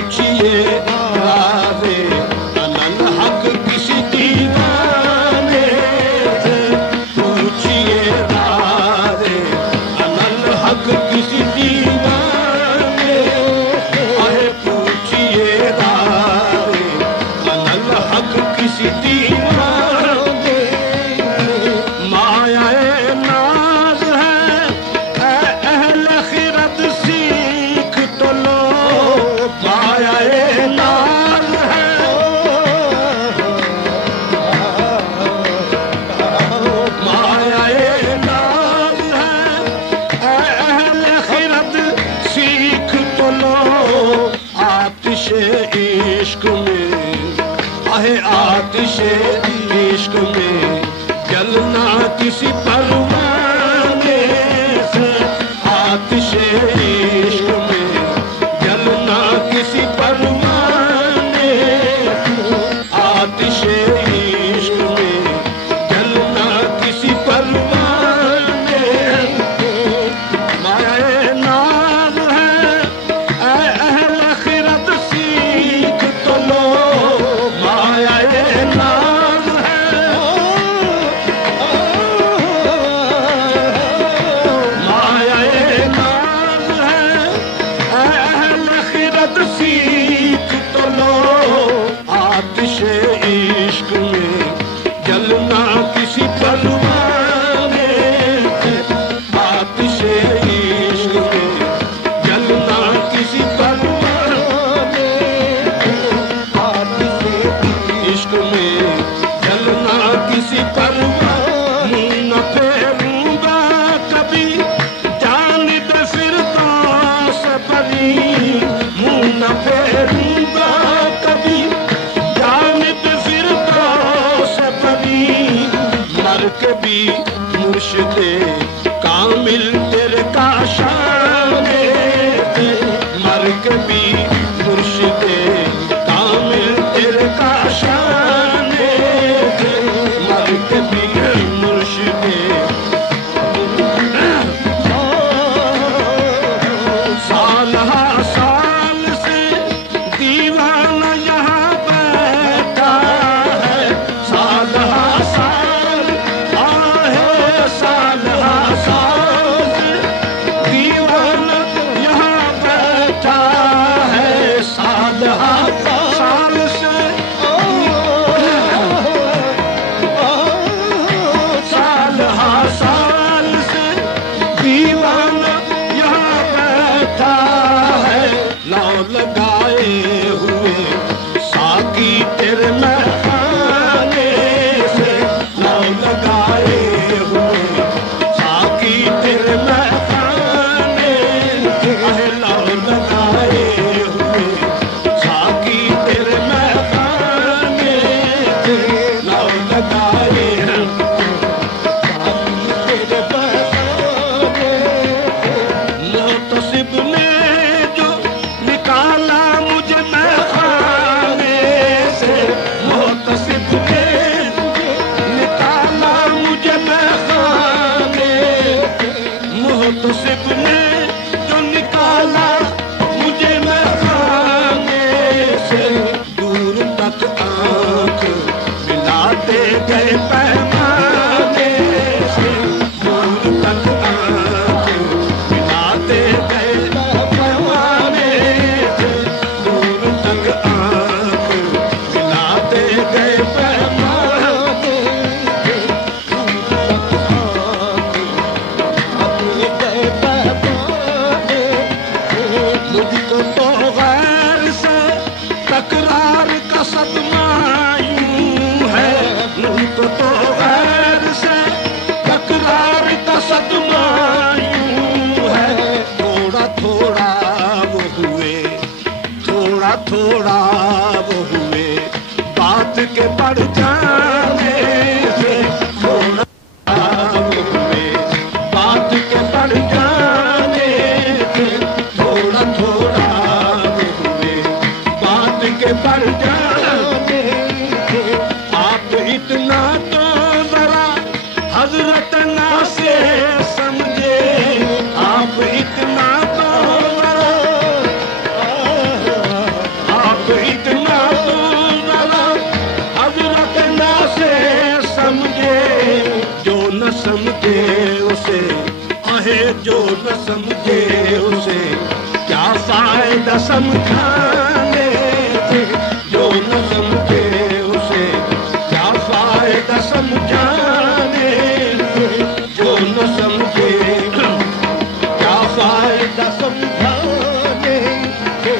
پوچھئے رازے علل حق کسی دیوانے سے پوچھئے رازے علل حق کسی دیوانے اے پوچھئے رازے علل حق کسی دیوانے مایا ناز ہے اے اہل خرد سیکھ تو لو مایا ناز ہے مایا ناز ہے اے اہل خرد سیکھ تو لو آتش عشق میں اے آتش عشق میں جلنا کسی پروانے سے آتش عشق میں جلنا کسی پروانے آتش عشق میں جلنا کسی پروانے مایا ناز ہے اے اہل خرد سیکھ تو لو مایا ناز ہے مایا ناز ہے اے اہل خرد سیکھ تو لو آتش عشق میں جلنا کسی پروانے سے آتش عشق میں جلنا کسی پروانے آتش عشق میں جلنا کسی پروانے نہ پھیروں گا کبھی جانب فردوس بری منہ نہ پھیروں گا کبھی جانب فردوس بری مر کے بھی مرشد کامل تیرے کا شان ہے مر کے بھی مرشد کامل تیرے کا شان ہے مر کے بھی مرشد سال ہر سال سے دیوانہ یہاں بیٹھا ہے سال ہر سال آہے سال ہر سال سے دیوانہ یہاں بیٹھا ہے سال ہر سال سے سال ہر سال سے دیوانہ یہاں بیٹھا ہے لاؤ لگائے ہوئے ساقی تیرے مہانے سے لاؤ لگائے ہوئے ساقی تیرے مہانے اے لاؤ لگائے ہوئے ساقی تیرے مہانے لاؤ لگائے محتسب نے جو نکالا مجھے میخانے سے محتسب نے نکالا مجھے میخانے محتسب نے جو نکالا مجھے میخانے سے دور تک آنکھ ملاتے گئے پیمانے سے دور تک آنکھ ملاتے گئے پیمانے سے دور تک آنکھ ملاتے گئے پیمانے مجھ کو تو غیر سے تکرار کا صدمہ یوں ہے مجھ کو تو غیر سے تکرار کا صدمہ یوں ہے تھوڑا تھوڑا وہ ہوئے تھوڑا تھوڑا وہ ہوئے بات کے بڑھ جانے سے تھوڑا وہ ہوئے بات کے بڑھ جانے سے تھوڑا تھوڑا وہ ہوئے بات کے بڑھ جانے سے آپ اتنا تو ذرا حضرت نا سے سمجھے آپ اتنا تو ذرا نہ سمجھے اسے کیا فائدہ سمجھانے سے، جو نہ سمجھے اسے کیا فائدہ سمجھانے سے، جو نہ سمجھے کیا فائدہ سمجھانے سے،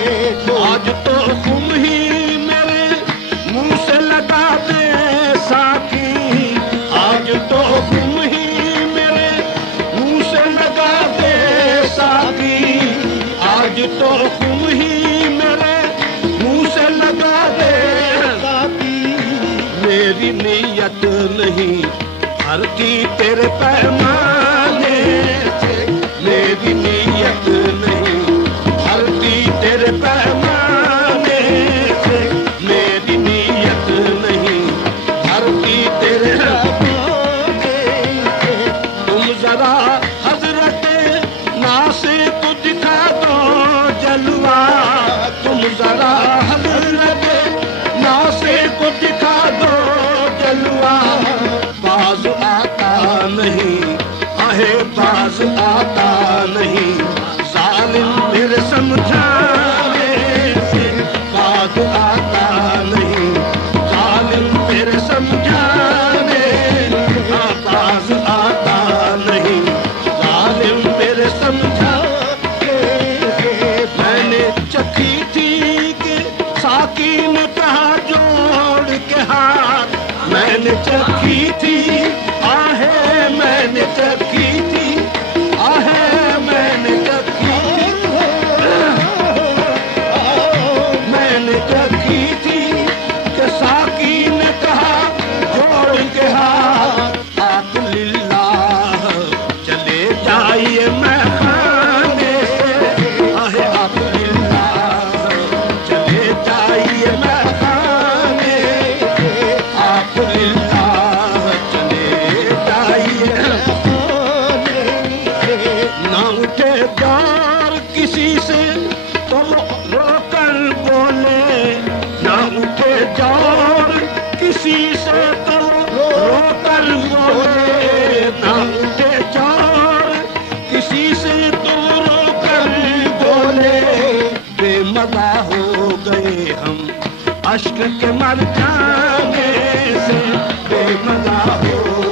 آج تو تم ہی میرے منہ سے لگا دے ساقی، آج تو تم ہی میرے منہ سے لگا دے ساقی، آج تو تم ہی میرے منہ سے لگا دے ساقی، میری نیت نہیں ہرتی تیرے پیمانے سے، میری نیت نہیں ہرتی تیرے پیمانے سے، میری نیت نہیں ہرتی تیرے پیمانے سے، تم ذرا حضرت ناصر کو دکھا دو جلوہ، تم ذرا حضرت ناصر کو دکھا دو جلوہ، باز آتا نہیں ہے باز آتا نہیں ظالم میرے سمجھانے سے، باز آتا نہیں ظالم میرے سمجھانے، باز آتا نہیں ظالم میرے سمجھانے، میں نے چکھی تھی کہ ساقی نے کہا جوڑ کے ہاتھ، میں نے چکھی تھی آہے میں نے چکھی تھی آہے میں نے چکھی میں نے چکھی تھی کہ ساقی نے کہا جوڑ کے ہاتھ، آپ للہ چلے جائیے میں خانے سے، آہے آپ للہ چلے جائیے میں خانے، آپ للہ نہ اٹھے دار کسی سے تو رو کر بولے، نہ اٹھے دار کسی سے تو رو کر بولے، نہ اٹھے دار کسی سے تو رو کر بولے، بے مزہ ہو گئے ہم اشک کے مر جانے سے، بے مزہ ہو